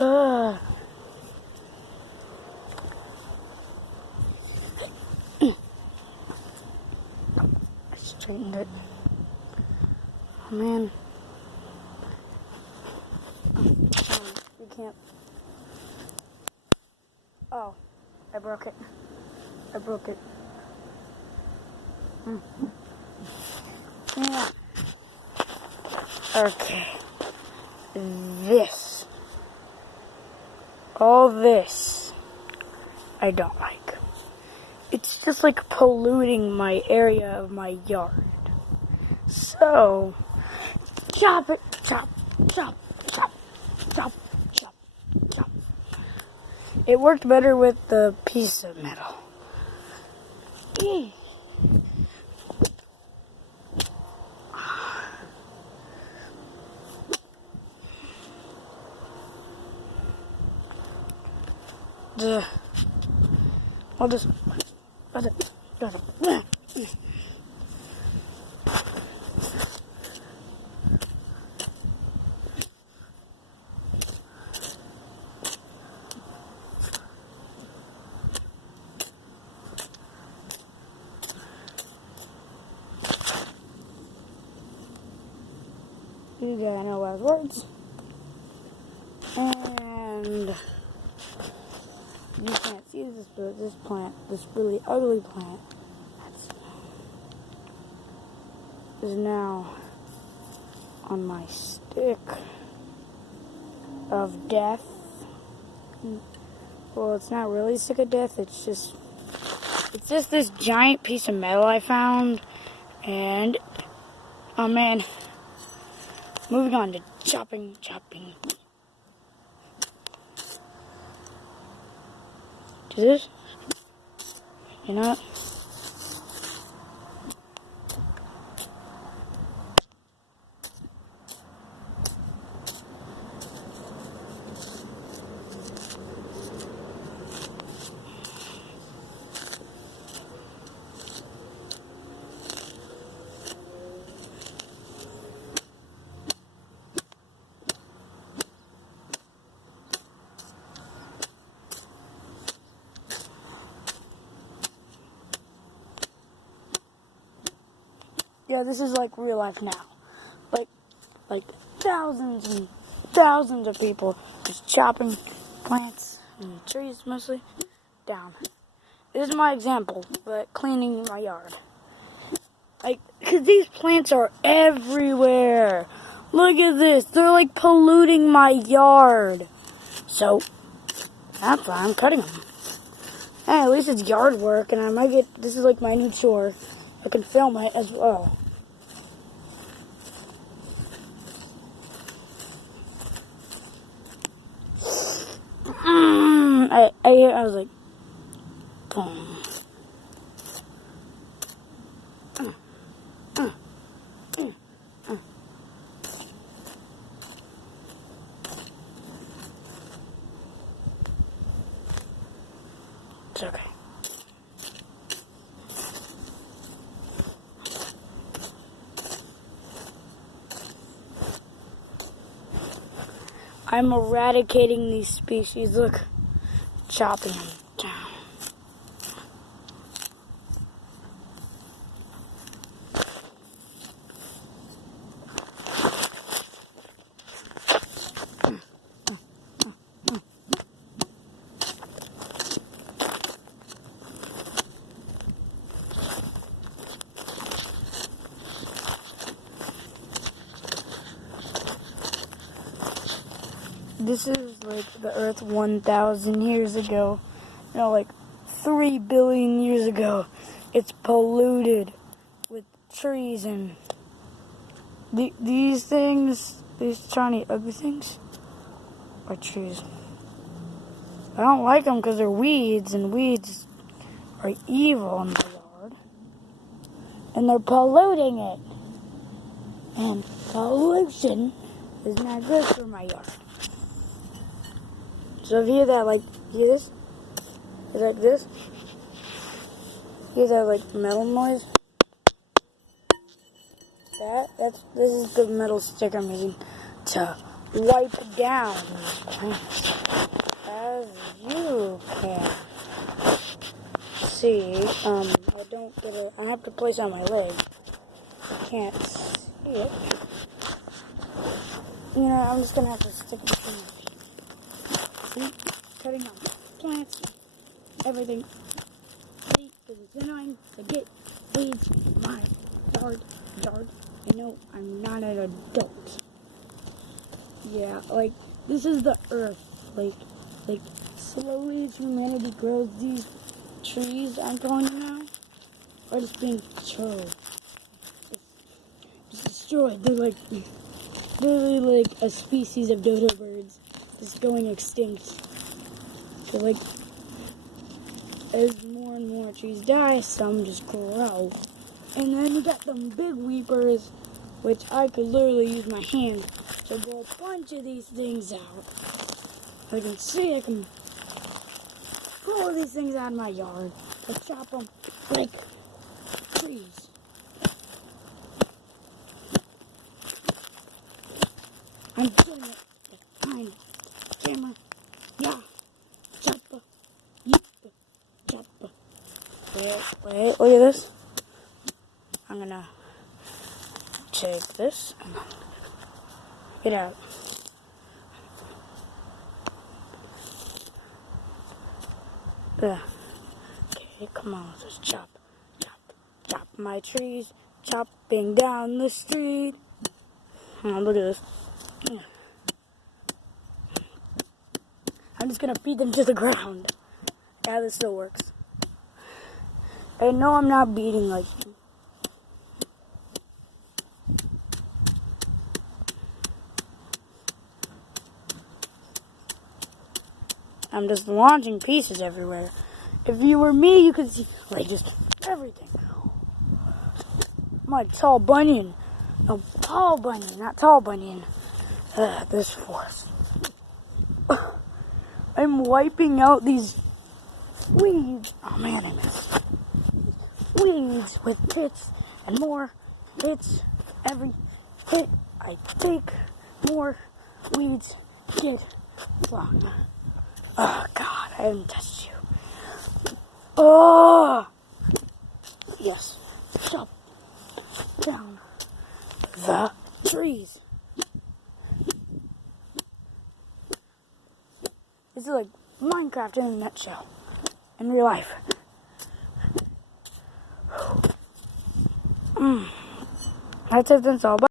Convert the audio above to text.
I straightened it. Oh man. You can't. Oh, I broke it. I broke it. Yeah. Okay. All this, I don't like. It's just like polluting my area of my yard. So, chop it, chop, chop, chop, chop, chop, chop. It worked better with the piece of metal. I'll just. You gotta know those words. And you can't see this, but this plant, this really ugly plant, is now on my stick of death. Well, it's not really a stick of death, it's just this giant piece of metal I found. And, oh man, moving on to chopping. Do this? You know what? Yeah, this is like real life now. Like thousands and thousands of people just chopping plants and trees mostly down. This is my example, but cleaning my yard. Like, cause these plants are everywhere. Look at this. They're like polluting my yard. So, that's why I'm cutting them. Hey, at least it's yard work, and I might get, this is like my new chore. I can film it as well. I was like, boom. It's okay. I'm eradicating these species. Look, chopping them down. This is like the Earth 1,000 years ago. You know, like 3 billion years ago. It's polluted with trees and these things, these tiny ugly things, are trees. I don't like them because they're weeds, and weeds are evil in my yard. And they're polluting it. And pollution is not good for my yard. So if you hear that, like, hear this? It's like this. Hear that, like, metal noise? This is the metal stick I'm using to wipe down these plants. As you can see, I have to place on my leg. I can't see it. You know, I'm just gonna have to stick it between my feet. See? Cutting off plants, everything. See? Because it's annoying to get weeds in my yard. I know I'm not an adult. Yeah, like, this is the earth. Like, slowly as humanity grows, these trees I'm growing now are just being destroyed. Just destroyed. They're like, literally like a species of dodo birds just going extinct. So like, as more and more trees die, some just grow. And then you got them big weepers, which I could literally use my hand to blow a bunch of these things out. As you can see, I can pull these things out of my yard and chop them like trees. I'm getting it behind the camera. Yeah. Choppa. Yippa. Choppa. Wait, look at this. I'm gonna take this and get out. Yeah. Okay, come on, let's chop my trees, chopping down the street. Oh, look at this. Yeah. I'm just gonna beat them to the ground. Yeah, this still works. I know I'm not beating like you. I'm just launching pieces everywhere. If you were me, you could see like just everything. I'm like Tall Bunyan. No, Paul Bunyan, not Tall Bunyan. This forest. I'm wiping out these weeds. Oh man, I missed. Weeds with pits and more pits. Every hit I take, more weeds get flung. Oh God, I haven't touched you. Oh yes, chop down the trees. This is like Minecraft in a nutshell, in real life. That's it, that's all. Bye.